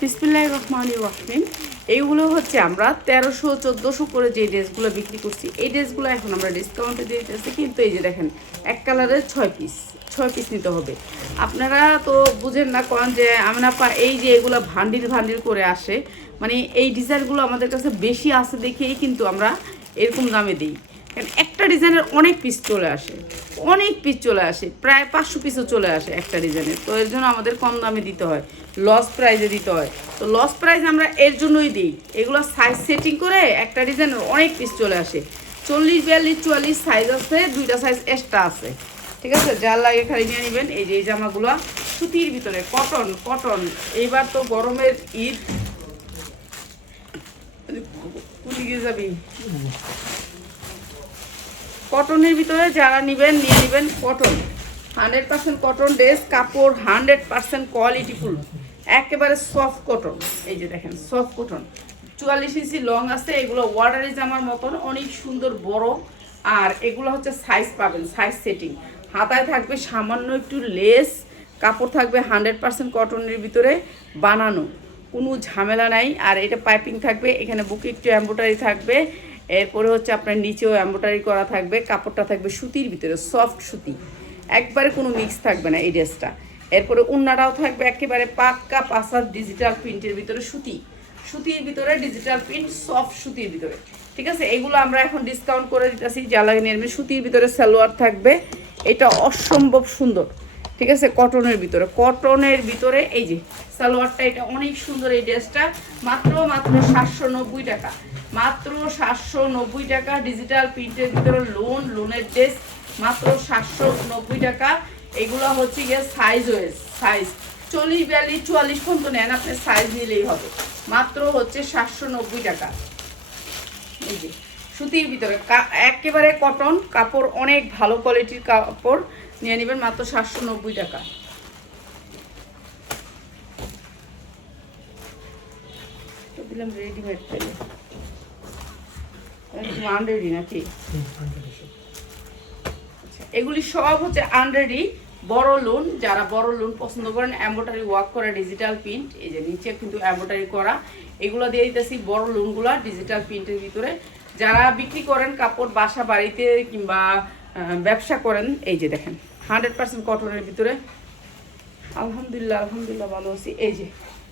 বিসমিল্লাহির রহমানির রহিম। এইগুলো হচ্ছে আমরা 1300-1400 করে যে ড্রেসগুলো বিক্রি করছি, এই ড্রেসগুলো এখন আমরা ডিসকাউন্টে দিয়ে দিতেছি। কিন্তু এই যে দেখেন, এক কালারের 6 পিস নিতে হবে। আপনারা তো বুঝেন না, কারণ যে আমরা এই যে এগুলো ভান্ডিল ভান্ডিল করে আসে, মানে এই ডিজাইনগুলো আমাদের কাছে বেশি আছে দেখেই কিন্তু আমরা এরকম দামে দিই। কারণ একটা ডিজাইনের অনেক পিস চলে আসে, প্রায় 500 পিসও চলে আসে একটা ডিজাইনের। তো এর জন্য আমাদের কম দামে দিতে হয়, লস প্রাইজে দিতে হয়। তো লস প্রাইজ আমরা এর জন্যই দিই। এগুলো সাইজ সেটিং করে একটা ডিজাইনের অনেক পিস চলে আসে। 40, 42, 44 সাইজ আছে, 2টা সাইজ এক্সট্রা আছে। ঠিক আছে, যার লাগে খালি নিয়ে নেবেন। এই যে এই জামাগুলো সুতির ভিতরে, কটন। এইবার তো গরমের ঈদ, কুলিয়ে যাবি। কটনের ভিতরে যারা নেবেন নিয়ে নেবেন কটন, 100% কটন ড্রেস, কাপড় 100% কোয়ালিটিফুল, একেবারে সফট কটন। এই যে দেখেন, সফট কটন, 44 ইঞ্চি লং আছে। এগুলো ওয়ার্ডারি জামার মতন অনেক সুন্দর বড়। আর এগুলো হচ্ছে সাইজ পাবেন, সাইজ সেটিং। হাতায় থাকবে সামান্য একটু লেস, কাপড় থাকবে 100% কটনের ভিতরে বানানো, কোনো ঝামেলা নাই। আর এটা পাইপিং থাকবে, এখানে বুকে একটু এমব্রয়ডারি থাকবে। এরপরে হচ্ছে আপনার নিচেও এমব্রয়ডারি করা থাকবে। কাপড়টা থাকবে সুতির ভিতরে, সফট সুতি, একবারে কোনো মিক্স থাকবে না এই ড্রেসটা। এরপরে উন্নাটাও থাকবে একেবারে পাক্কা পাসার ডিজিটাল প্রিন্টের ভিতরে, সুতির ভিতরে ডিজিটাল প্রিন্ট, সফট সুতির ভিতরে। ঠিক আছে, এগুলো আমরা এখন ডিসকাউন্ট করে দিতেছি, জ্বালানি নেবেন। সুতির ভিতরে সালোয়ার থাকবে, এটা অসম্ভব সুন্দর। ঠিক আছে, কটনের ভিতরে এই যে সালোয়ারটা, এটা অনেক সুন্দর। এই ড্রেসটা মাত্র 790 টাকা, মাত্র 790 টাকা। ডিজিটাল প্রিন্টের ভিতরে লোনের ড্রেস, মাত্র 790 টাকা। এগুলো হচ্ছে গিয়ে সাইজ 40, 42, 44 পর্যন্ত নেন, আপনি সাইজ নিলেই হবে। মাত্র হচ্ছে 790 টাকা। এই যে সুতির ভিতরে একেবারে কটন কাপড়, অনেক ভালো কোয়ালিটির কাপড়, নিয়ে নেবেন মাত্র 790 টাকা। দিলাম রেডিমেড পেলে আনরেডি নাকি? এগুলি সব হচ্ছে আনরেডি, বড় লোন। যারা বড় লোন পছন্দ করেন, এমব্রয়ডারি ওয়ার্ক করা ডিজিটাল প্রিন্ট, এই যে নিচে কিন্তু এমব্রয়ডারি করা, এগুলো দিয়ে দিতেছি বড় লোনগুলো ডিজিটাল প্রিন্টের ভিতরে। যারা বিক্রি করেন কাপড়, বাসা বাড়িতে কিংবা ব্যবসা করেন, এই যে দেখেন 100% কটনের ভিতরে। আলহামদুলিল্লাহ ভালো আছি। এই যে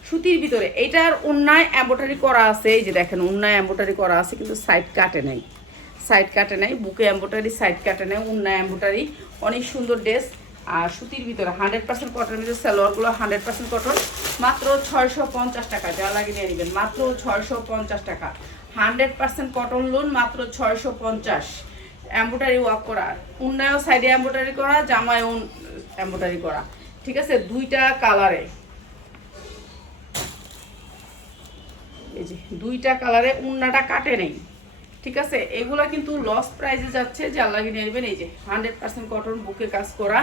সুতির ভিতরে, এইটার উন্নায় এমব্রয়ডারি করা আছে। এই যে দেখেন, উন্নায় এমব্রয়ডারি করা আছে, কিন্তু সাইড কাটে নাই, বুকে এমব্রয়ডারি, সাইড কাটে নাই, উন্নায় এমব্রয়ডারি, অনেক সুন্দর ড্রেস। আর সুতির ভিতরে 100% কটনের ভিতরে, সালোয়ারগুলো 100% কটন, মাত্র 650 টাকা। যা লাগে নিয়ে নেবেন, মাত্র 650 টাকা। 100% কটন লোন, মাত্র 650। এমব্রয়ডারি ওয়ার্ক করা, উন্নায়ও সাইডে এমব্রয়ডারি করা, জামায়ও এমব্রয়ডারি করা। ঠিক আছে, 2টা কালারে, এই যে 2টা কালারে, উন্নাটা কাটে নেই। ঠিক আছে, এগুলা কিন্তু লস প্রাইসে যাচ্ছে, যা লাগিয়ে নিয়ে নেবেন। এই যে 100% কটন, বুকে কাজ করা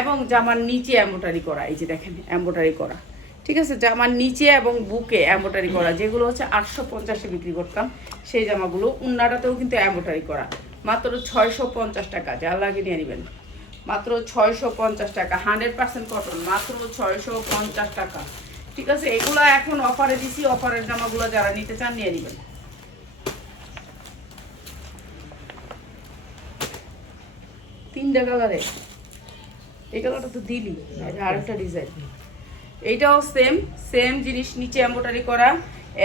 এবং জামার নিচে এমব্রয়ডারি করা। এই যে দেখেন এমব্রয়ডারি করা। ঠিক আছে, জামার নিচে এবং বুকে এমব্রয়ডারি করা, যেগুলো হচ্ছে 850-এ বিক্রি করতাম সেই জামাগুলো, উন্নাটাতেও কিন্তু এমব্রয়ডারি করা। মাত্র 650 টাকা, যা লাগিয়ে নিয়ে নেবেন, মাত্র 650 টাকা। 100% কটন, মাত্র 650 টাকা। ঠিক আছে, এগুলো এখন অফারে দিছি, অফারের জামাগুলো যারা নিতে চান নিয়ে নেবেন। 3টা কালারে, এই কালারটা তো দিলি, আরেকটা ডিজাইন। এইটাও সেম জিনিস, নিচে এমব্রয়ডারি করা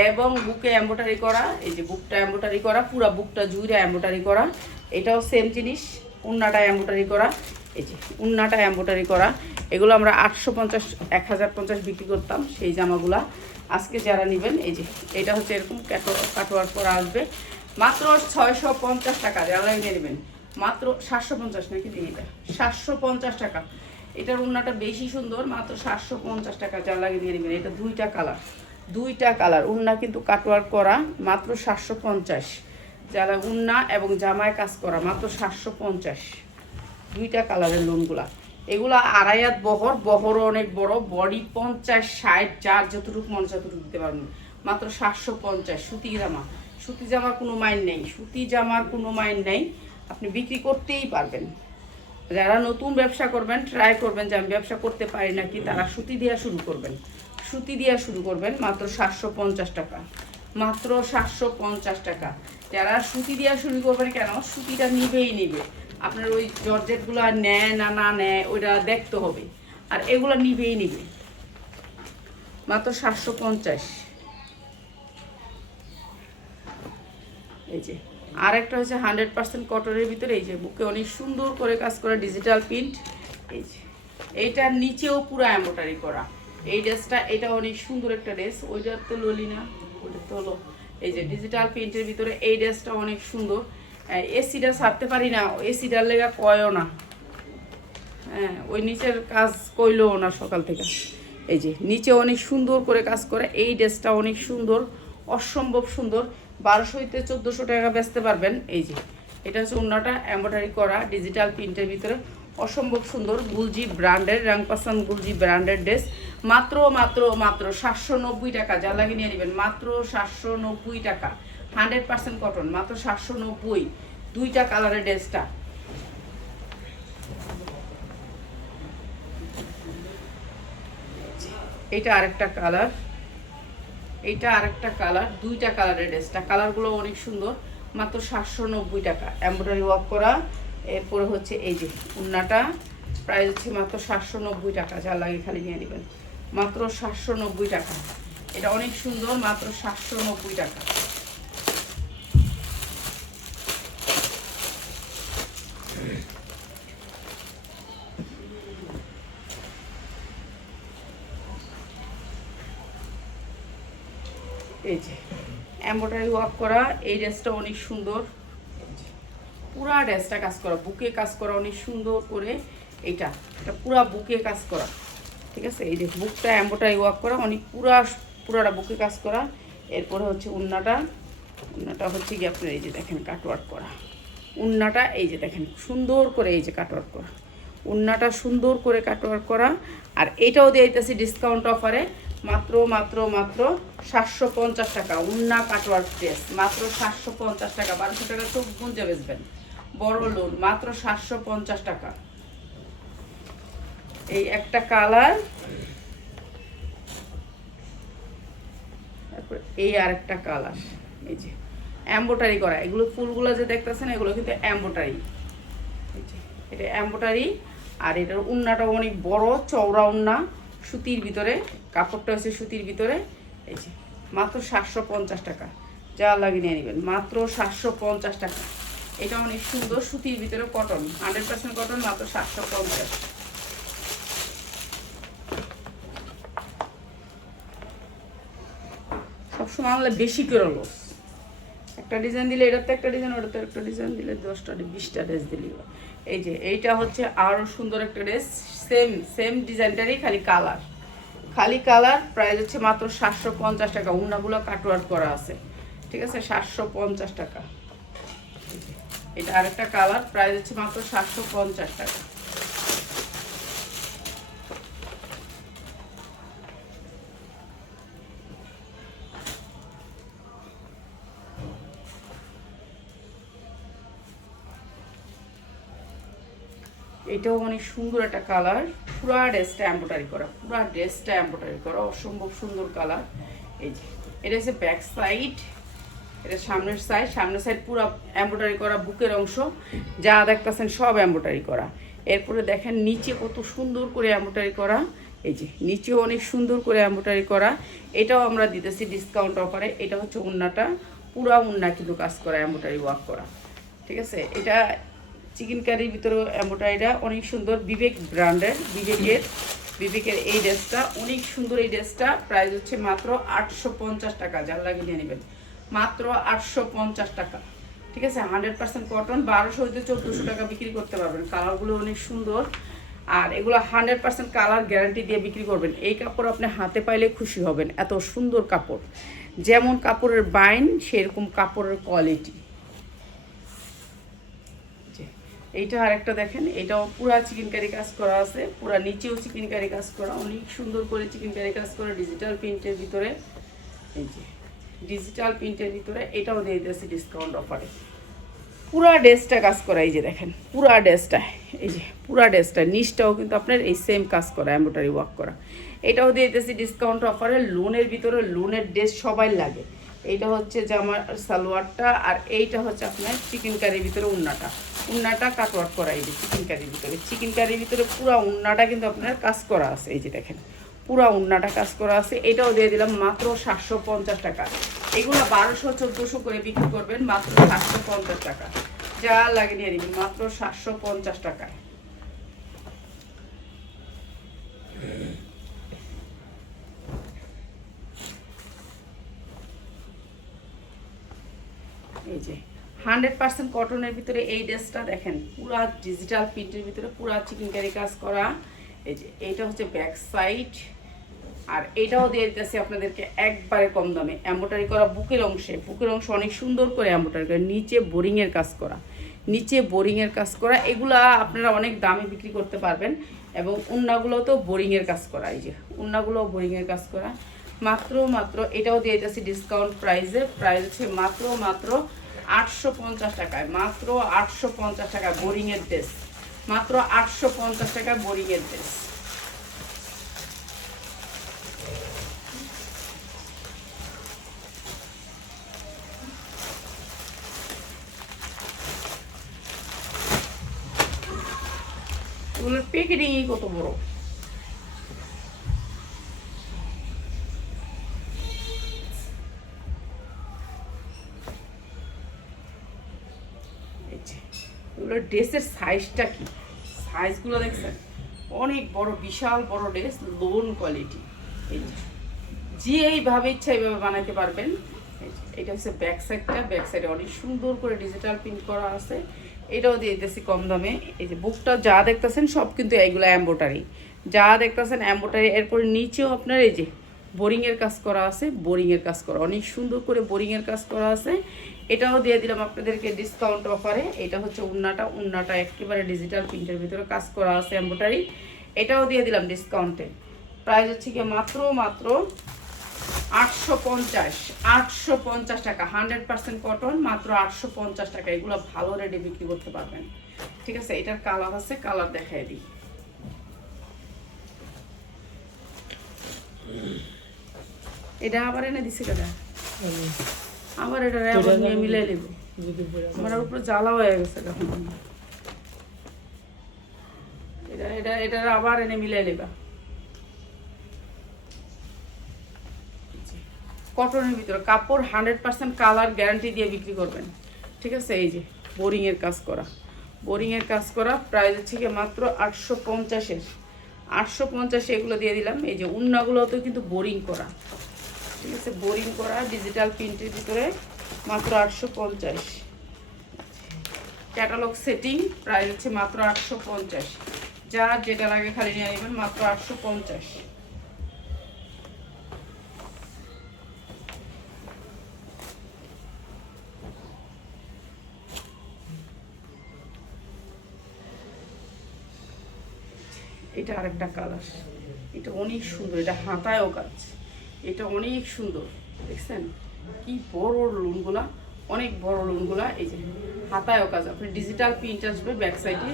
এবং বুকে এমব্রয়ডারি করা। এই যে বুকটা এমব্রয়ডারি করা, পুরো বুকটা জুড়ে এমব্রয়ডারি করা। এটাও সেম জিনিস, উন্নাটা এমব্রয়ডারি করা। এই যে উন্নাটা এমব্রয়ডারি করা। এগুলো আমরা 850, 1050 বিক্রি করতাম সেই জামাগুলা। আজকে যারা নেবেন, এই যে এটা হচ্ছে এরকম কাটওয়ার্ক করা আসবে, মাত্র 650 টাকা। যারা নিয়ে নেবেন, মাত্র 750 নাকি দিন, এটা 750 টাকা। এটার উন্নাটা বেশি সুন্দর, মাত্র 750 টাকা। যা লাগে নিয়ে নেবেন। এটা 2টা কালার, উন্না কিন্তু কাটওয়ার্ক করা, মাত্র 750। যারা উন্না এবং জামায় কাজ করা, মাত্র 750। 2টা কালারের লোনগুলা, এগুলা 2.5 হাত বহরও অনেক বড়, বডি 50, 60, যার যতটুকু মন যতটুকু দিতে পারবেন, মাত্র 750। সুতি জামার কোনো মাইন্ড নেই, আপনি বিক্রি করতেই পারবেন। যারা নতুন ব্যবসা করবেন, ট্রাই করবেন যে আমি ব্যবসা করতে পারি নাকি, তারা সুতি দিয়ে শুরু করবেন। সুতি দিয়ে শুরু করবেন মাত্র 750 টাকা, মাত্র 750 টাকা। যারা সুতি দিয়ে শুরু করবেন, কেন সুতিটা নিবেই নিবে, আপনার ওই জর্জেটগুলো নেয় না না নেয় ওইটা দেখতে হবে, আর এগুলো নিবেই নিবে, মাত্র 750। এই যে আর একটা হচ্ছে 100% কটনের ভিতরে, এই যে বুকে অনেক সুন্দর করে কাজ করা ডিজিটাল প্রিন্ট। এই যে এইটার নিচেও পুরো এমব্রয়ডারি করা এই ড্রেসটা, এটা অনেক সুন্দর একটা ড্রেস। ওইটার তো ললি না, ওইটা তো হলো এই যে ডিজিটাল প্রিন্টের ভিতরে এই ড্রেসটা অনেক সুন্দর। এসিটা ছাড়তে পারি না, এসিটার লেগা কয়ও না, হ্যাঁ ওই নিচের কাজ কইলো না সকাল থেকে। এই যে নিচে অনেক সুন্দর করে কাজ করে এই ড্রেসটা অনেক সুন্দর, অসম্ভব সুন্দর। 1200 হইতে 1400 টাকা বেচতে পারবেন। এই যে এটা হচ্ছে ওড়নাটা এমব্রয়ডারি করা ডিজিটাল প্রিন্টের ভিতরে, অসম্ভব সুন্দর। গুলজি ব্র্যান্ডের, রাংপাসান গুলজি ব্র্যান্ডের ড্রেস, মাত্র মাত্র মাত্র 790 টাকা। যা লাগে নিয়ে নেবেন, মাত্র 790 টাকা। 100% কটন, মাত্র 790। দুইটা কালারের ড্রেসটা। এটা আরেকটা কালার, এইটা আরেকটা কালার, দুইটা কালারের ড্রেসটা। কালারগুলো অনেক সুন্দর, মাত্র 790 টাকা। এমব্রয়ডারি ওয়ার্ক করা। এরপরে হচ্ছে এই যে ওড়নাটা, প্রাইস হচ্ছে মাত্র 790 টাকা। যা লাগে খালি নিয়ে নেবেন, মাত্র 790 টাকা। এটা অনেক সুন্দর, মাত্র 790 টাকা। এই যে এমব্রয়ডারি ওয়ার্ক করা এই ড্রেসটা অনেক সুন্দর, পুরা ড্রেসটা কাজ করা, বুকে কাজ করা অনেক সুন্দর করে। এটা পুরা বুকে কাজ করা, ঠিক আছে। এই যে বুকটা এমব্রয়ডারি ওয়ার্ক করা অনেক পুরাটা বুকে কাজ করা। এরপরে হচ্ছে ওড়নাটা, ওড়নাটা হচ্ছে কি আপনার এই যে দেখেন কাটওয়ার্ক করা ওড়নাটা, এই যে দেখেন সুন্দর করে এই যে কাটওয়ার্ক করা ওড়নাটা, সুন্দর করে কাটওয়ার্ক করা। আর এটাও দিয়ে দিতেছি ডিসকাউন্ট অফারে, মাত্র মাত্র মাত্র 750 টাকা। ওড়না কাটওয়ার্ক ড্রেস মাত্র 750 টাকা। 1200 টাকা চোখ গুঞ্জে বেচবেন, বড় লোন, মাত্র 750 টাকা। এই একটা কালার, তারপর এই আরেকটা কালার। এই যে এমব্রয়ডারি করা, এগুলো ফুলগুলো যে দেখতেছেন এগুলো কিন্তু এমব্রয়ডারি। এই যে এটা এমব্রয়ডারি। আর এটার ওড়নাটা অনেক বড় চওড়া ওড়না, সুতির ভিতরে, কাপড়টা হচ্ছে সুতির ভিতরে। এই যে মাত্র 750 টাকা। যা লাগে নিয়ে নেবেন, মাত্র 750 টাকা। এটা অনেক সুন্দর, সুতির ভিতরে কটন, 100% কটন, মাত্র 750। সবসময় আনলে বেশি করে লস। একটা ডিজাইন দিলে এটাতে একটা ডিজাইন, ওটাতে একটা ডিজাইন দিলে 10টা 20টা ড্রেস দিলি। এই যে এইটা হচ্ছে আরও সুন্দর একটা ড্রেস, সেম ডিজাইনটারই খালি কালার। প্রাইস হচ্ছে মাত্র 750 টাকা। ওড়নাগুলো কাটওয়ার্ক করা আছে, ঠিক আছে, 750 টাকা। এটা আরেকটা কালার, প্রাইস হচ্ছে মাত্র 750 টাকা। এটাও অনেক সুন্দর একটা কালার, পুরা ড্রেসটা এমব্রয়ডারি করা, অসম্ভব সুন্দর কালার। এই যে এটা হচ্ছে ব্যাক সাইড, এটা সামনের সাইড পুরো এমব্রয়ডারি করা, বুকের অংশ যা দেখতেছেন সব এমব্রয়ডারি করা। এরপরে দেখেন নিচে কত সুন্দর করে এমব্রয়ডারি করা। এই যে নিচেও অনেক সুন্দর করে এমব্রয়ডারি করা। এটাও আমরা দিতেছি ডিসকাউন্ট অফারে। এটা হচ্ছে ওড়নাটা, পুরা ওড়না কিন্তু কাজ করা, এমব্রয়ডারি ওয়ার্ক করা, ঠিক আছে। এটা চিকেন কারির ভিতরে এমব্রয়ডারিটা অনেক সুন্দর, বিবেক ব্র্যান্ডের, বিবেকের এই ড্রেসটা অনেক সুন্দর। এই ড্রেসটা প্রাইস হচ্ছে মাত্র 850 টাকা। যার লাগে নিয়ে নেবেন, মাত্র 850 টাকা, ঠিক আছে। 100% কটন, 1200 হইতে 1400 টাকা বিক্রি করতে পারবেন। কালারগুলো অনেক সুন্দর, আর এগুলো 100% কালার গ্যারান্টি দিয়ে বিক্রি করবেন। এই কাপড় আপনি হাতে পাইলে খুশি হবেন, এত সুন্দর কাপড়। যেমন কাপড়ের বাইন সেরকম কাপড়ের কোয়ালিটি। এইটা আরেকটা দেখেন, এটাও পুরা চিকেন কারি কাজ করা আছে, পুরা নিচেও চিকেন কারি কাজ করা, অনেক সুন্দর করে চিকেন কারি কাজ করা ডিজিটাল প্রিন্টের ভিতরে। এই যে ডিজিটাল প্রিন্টের ভিতরে, এটাও দিয়ে দিয়েছি ডিসকাউন্ট অফারে। পুরা ড্রেসটা কাজ করা, এই যে দেখেন পুরা ড্রেসটা, এই যে পুরা ড্রেসটা নিচটাও কিন্তু আপনার এই সেম কাজ করা, এমব্রয়ডারি ওয়ার্ক করা। এটাও দিয়ে দিতেছি ডিসকাউন্ট অফারে। লোনের ভিতরে লোনের ড্রেস সবাই লাগে। এইটা হচ্ছে জামার সালোয়ারটা, আর এইটা হচ্ছে আপনার চিকেন কারির ভিতরে উন্নাটা কাটওয়ার্ক করা। এই যে চিকেন কারির ভিতরে পুরো উন্নাটা কিন্তু আপনার কাজ করা আছে। এই যে দেখেন পুরো উন্নাটা কাজ করা আছে। এটাও দিয়ে দিলাম মাত্র 750 টাকা। এগুলো 1200-1400 করে বিক্রি করবেন, মাত্র 750 টাকা। যা লাগে নিয়ে দিবেন মাত্র 750 টাকায়। এই যে 100% কটনের ভিতরে এই ড্রেসটা দেখেন, পুরা ডিজিটাল প্রিন্টের ভিতরে পুরা চিকেন কারি কাজ করা। এই যে এইটা হচ্ছে ব্যাক সাইড, আর এটাও দিয়ে দিতেছি আপনাদেরকে একবারে কম দামে। এমব্রয়ডারি করা বুকের অংশে অনেক সুন্দর করে এমব্রয়ডারি করা, নিচে বোরিংয়ের কাজ করা। এগুলা আপনারা অনেক দামে বিক্রি করতে পারবেন। এবং উন্নাগুলোও তো বোরিংয়ের কাজ করা। এই যে উন্নাগুলোও বোরিংয়ের কাজ করা। মাত্র এটাও দিয়ে দিতেছি ডিসকাউন্ট প্রাইসে। প্রাইস হচ্ছে মাত্র 850 টাকায়। মাত্র 850 টাকায় বোরিংয়ের ড্রেস, মাত্র 850 টাকায় বোরিংয়ের ড্রেস। এগুলোর প্যাকেটিংই কত বড়। এগুলোর ড্রেসের সাইজটা কি, সাইজগুলো দেখছেন অনেক বড়, বিশাল বড় ড্রেস, লোন কোয়ালিটি। এই যে এইভাবে ইচ্ছা এইভাবে বানাইতে পারবেন। এটা হচ্ছে ব্যাক সাইডে অনেক সুন্দর করে ডিজিটাল প্রিন্ট করা আছে। এটাও দিয়ে দিতেছি কম দামে। এই যে বুকটা যা দেখতেছেন সব কিন্তু এইগুলো এমব্রয়ডারি, যা দেখতেছেন এমব্রয়ডারি। এরপরে নিচেও আপনার এই যে বোরিংয়ের কাজ করা আছে, অনেক সুন্দর করে বোরিংয়ের কাজ করা আছে। এটাও দিয়ে দিলাম আপনাদেরকে ডিসকাউন্ট অফারে। এটা হচ্ছে উন্নাটা একেবারে ডিজিটাল প্রিন্টের ভিতরে কাজ করা আছে এমব্রয়ডারি। এটাও দিয়ে দিলাম ডিসকাউন্টে। প্রাইস হচ্ছে কি মাত্র 850 টাকা। 100% কটন, মাত্র 850 টাকা। এগুলো ভালো রেটে বিক্রি করতে পারবেন। ঠিক আছে, এটার কালার আছে, কালার দেখাই দিই। এটা আবার এনে দিছে কেন? আবার এটা আবার নিয়ে মিলাই নেব। আমার উপর জ্বালা হয়ে গেছে এখন। এটা আবার এনে মিলাই নেবা। কটনের ভিতরে কাপড় 100% কালার গ্যারান্টি দিয়ে বিক্রি করবেন। ঠিক আছে, এই যে বোরিংয়ের কাজ করা। প্রাইস হচ্ছে কি মাত্র 850 এগুলো দিয়ে দিলাম। এই যে উন্নাগুলো তো কিন্তু বোরিং করা। ঠিক আছে, বোরিং করা ডিজিটাল প্রিন্টের ভিতরে মাত্র 850। ক্যাটালগ সেটিং, প্রাইস হচ্ছে মাত্র 850। যার যেটা লাগে খালি নিয়ে নেবেন, মাত্র 850। এটা আরেকটা কালার, এটা অনেক সুন্দর, এটা হাতায়ও কাজ, এটা অনেক সুন্দর। দেখছেন কি বড় লুনগুলা, অনেক বড় লুনগুলা। এই যে হাতায়ও কাজ, আপনি ডিজিটাল প্রিন্ট আসবে ব্যাক সাইডে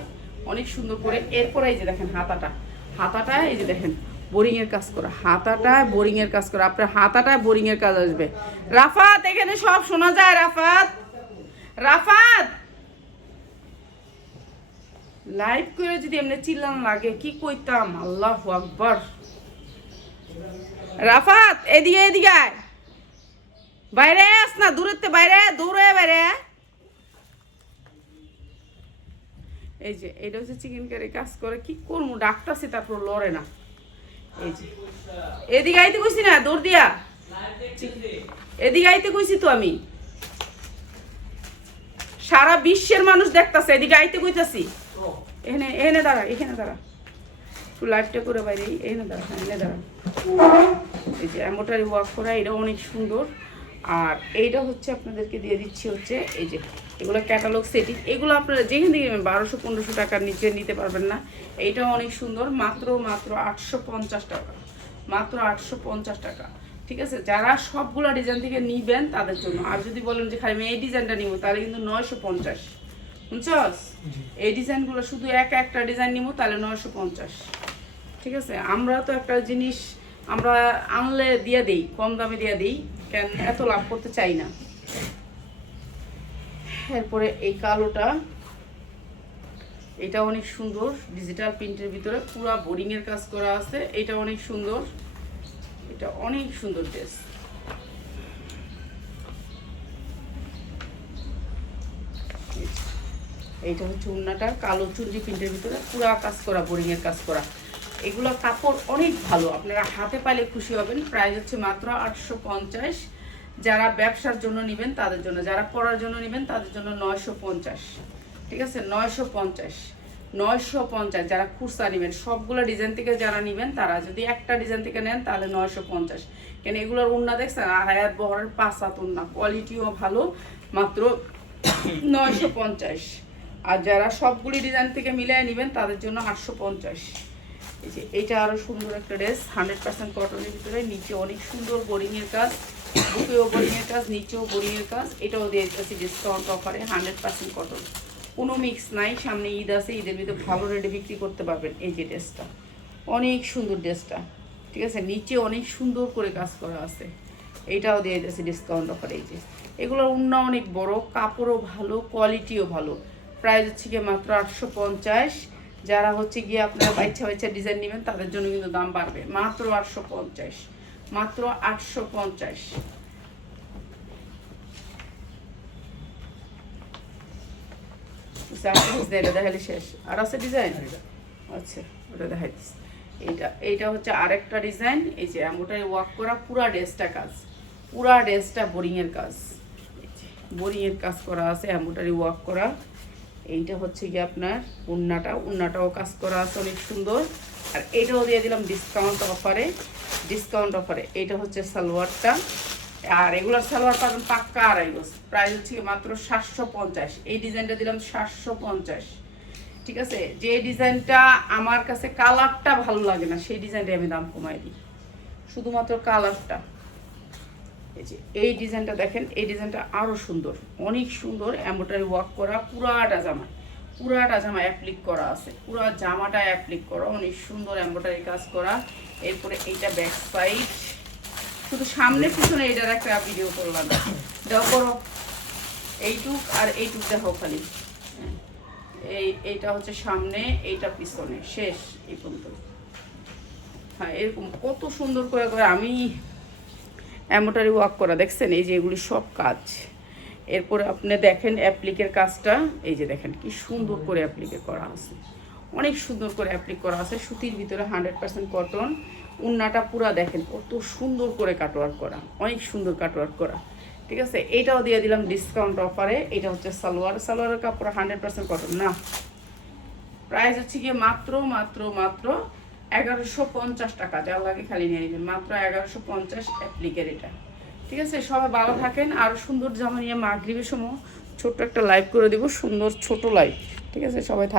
অনেক সুন্দর করে। এরপরে এই যে দেখেন হাতাটা এই যে দেখেন বোরিংয়ের কাজ করা, আপনার হাতাটায় বোরিংয়ের কাজ আসবে। রাফাত এখানে সব শোনা যায়। রাফাত লাইভ করে যদি এমনি চিল্লানো লাগে কি কইতাম। আল্লাহু আকবার। রাফাত এদিকে আয়, বাইরে আস না, দৌড়ে। এই যে এটা হচ্ছে চিকেন কারি কাজ করে। কি করবো, ডাকতাছি তারপর লড়ে না। এই যে এদিকে আইতে কইছি না, দৌড় দিয়া এদিকে আইতে কইছি তো আমি। সারা বিশ্বের মানুষ দেখতাছে, এদিকে আইতে কইতাছি। এখানে দাঁড়া একটু লাইভটা করে বাইরে। এখানে দাঁড়া। এই যে এমব্রয়ডারি ওয়ার্ক করা, এটা অনেক সুন্দর। আর এইটা হচ্ছে আপনাদেরকে দিয়ে দিচ্ছি হচ্ছে এই যে এগুলো ক্যাটালগ সেটিং। এগুলো আপনারা যেখান থেকে 1200-1500 টাকার নিচে নিতে পারবেন না। এইটাও অনেক সুন্দর, মাত্র 850 টাকা। মাত্র 850 টাকা। ঠিক আছে, যারা সবগুলো ডিজাইন থেকে নিবেন তাদের জন্য। আর যদি বলেন যে খালি আমি এই ডিজাইনটা নিব, তাহলে কিন্তু 950। বুঝছস, এই ডিজাইনগুলো শুধু একটা ডিজাইন নিব তাহলে 950। ঠিক ঠিক আছে, আমরা তো একটা জিনিস আমরা আনলে দিয়ে দিই, কম দামে দিয়ে দিই, কেন এত লাভ করতে চাই না। এরপরে এই কালোটা, এটা অনেক সুন্দর, ডিজিটাল প্রিন্টের ভিতরে পুরো বোরিং এর কাজ করা আছে। এটা অনেক সুন্দর, এটা অনেক সুন্দর ড্রেস। এইটা হচ্ছে ওড়নাটা, কালো চুনরি প্রিন্টের ভিতরে পুরা কাজ করা, বোরিং এর কাজ করা। এগুলো কাপড় অনেক ভালো, আপনারা হাতে পাইলে খুশি হবেন। প্রাইস হচ্ছে মাত্র 850। যারা ব্যবসার জন্য নেবেন তাদের জন্য, যারা পরার জন্য নেবেন তাদের জন্য 950। ঠিক আছে, 950 যারা খুচরা নেবেন, সবগুলো ডিজাইন থেকে যারা নেবেন তারা যদি একটা ডিজাইন থেকে নেন তাহলে 950। কেন এগুলোর ওড়না দেখছেন, 2.5 বহরের 5 হাত ওড়না, কোয়ালিটিও ভালো, মাত্র 950। আর যারা সবগুলি ডিজাইন থেকে মিলিয়ে নেবেন তাদের জন্য 850। এই যে এইটা আরো সুন্দর একটা ড্রেস, 100% কটনের ভিতরে, নিচে অনেক সুন্দর বোরিং এর কাজ, বুকেও বোরিং এর কাজ, নিচেও বোরিং এর কাজ। এটাও দিয়ে দিচ্ছি ডিসকাউন্ট অফারে, 100% কটন, কোনো মিক্স নাই। সামনে ঈদ আছে, ঈদের ভিতরে ভালো রেটে বিক্রি করতে পারবেন। এই যে ড্রেসটা অনেক সুন্দর ড্রেসটা, ঠিক আছে, নিচে অনেক সুন্দর করে কাজ করা আছে। এইটাও দিয়ে দিচ্ছি ডিসকাউন্ট অফারে। এই যে এগুলোর ওড়না অনেক বড়, কাপড়ও ভালো, কোয়ালিটিও ভালো। প্রাইস হচ্ছে গিয়ে মাত্র 850। যারা হচ্ছে গিয়ে আপনারা বাচ্চা ডিজাইন নেবেন তাদের জন্য কিন্তু দাম বাড়বে, মাত্র 850, মাত্র 850। দেখালে শেষ আর আছে ডিজাইন? আচ্ছা, ওটা দেখাই দিচ্ছি। এইটা হচ্ছে আরেকটা ডিজাইন। এই যে এমনটাই ওয়ার্ক করা, পুরা ড্রেসটা কাজ, পুরা ড্রেসটা বোরিং এর কাজ, বোরিং এর কাজ করা আছে, এমনটাই ওয়ার্ক করা। এইটা হচ্ছে গিয়ে আপনার ওড়নাটাও কাজ করা আছে অনেক সুন্দর। আর এইটাও দিয়ে দিলাম ডিসকাউন্ট অফারে, ডিসকাউন্ট অফারে। এইটা হচ্ছে সালোয়ারটা, আর এগুলোর সালোয়ার পাবেন পাক্কা 2.5 গজ। প্রাইস হচ্ছে মাত্র 750। এই ডিজাইনটা দিলাম 750। ঠিক আছে, যে ডিজাইনটা আমার কাছে কালারটা ভালো লাগে না সেই ডিজাইনটা আমি দাম কমাই দিই, শুধুমাত্র কালারটা। এই যে এই ডিজাইনটা দেখেন, এই ডিজাইনটা আরো সুন্দর, অনেক সুন্দর, এমব্রয়ডারি ওয়ার্ক করা, পুরাটা জামা অ্যাপ্লিক করা আছে, পুরা জামাটা অ্যাপ্লিক করা, অনেক সুন্দর এমব্রয়ডারি কাজ করা। এরপরে এইটা ব্যাক সাইড, শুধু সামনে পিছনে এটার একটা ভিডিও করলাম, দেখো করো এইটুক আর এইটুক দেখো খালি। এইটা হচ্ছে সামনে, এইটা পিছনে, শেষ এই পর্যন্ত। হ্যাঁ, এরকম কত সুন্দর করে আমি এমব্রয়ডারি ওয়ার্ক করা, দেখছেন? এই যে এগুলি সব কাজ। এরপরে আপনি দেখেন অ্যাপ্লিকের কাজটা, এই যে দেখেন কি সুন্দর করে অ্যাপ্লিকে করা আছে, অনেক সুন্দর করে অ্যাপ্লিক করা আছে, সুতির ভিতরে 100% কটন। ওড়নাটা পুরা দেখেন কত সুন্দর করে কাটওয়ার্ক করা, অনেক সুন্দর কাটওয়ার্ক করা। ঠিক আছে, এইটাও দিয়ে দিলাম ডিসকাউন্ট অফারে। এটা হচ্ছে সালোয়ারের কাপড় 100% কটন না। প্রাইস হচ্ছে গিয়ে মাত্র 1150 টাকা। যার লাগে খালি নিয়ে নেবেন, মাত্র 1150 অ্যাপ্লিকের এটা। ঠিক আছে, সবাই ভালো থাকেন। আর সুন্দর জামা নিয়ে মাগরিবের সময় ছোট্ট একটা লাইভ করে দিব, সুন্দর ছোট লাইভ। ঠিক আছে, সবাই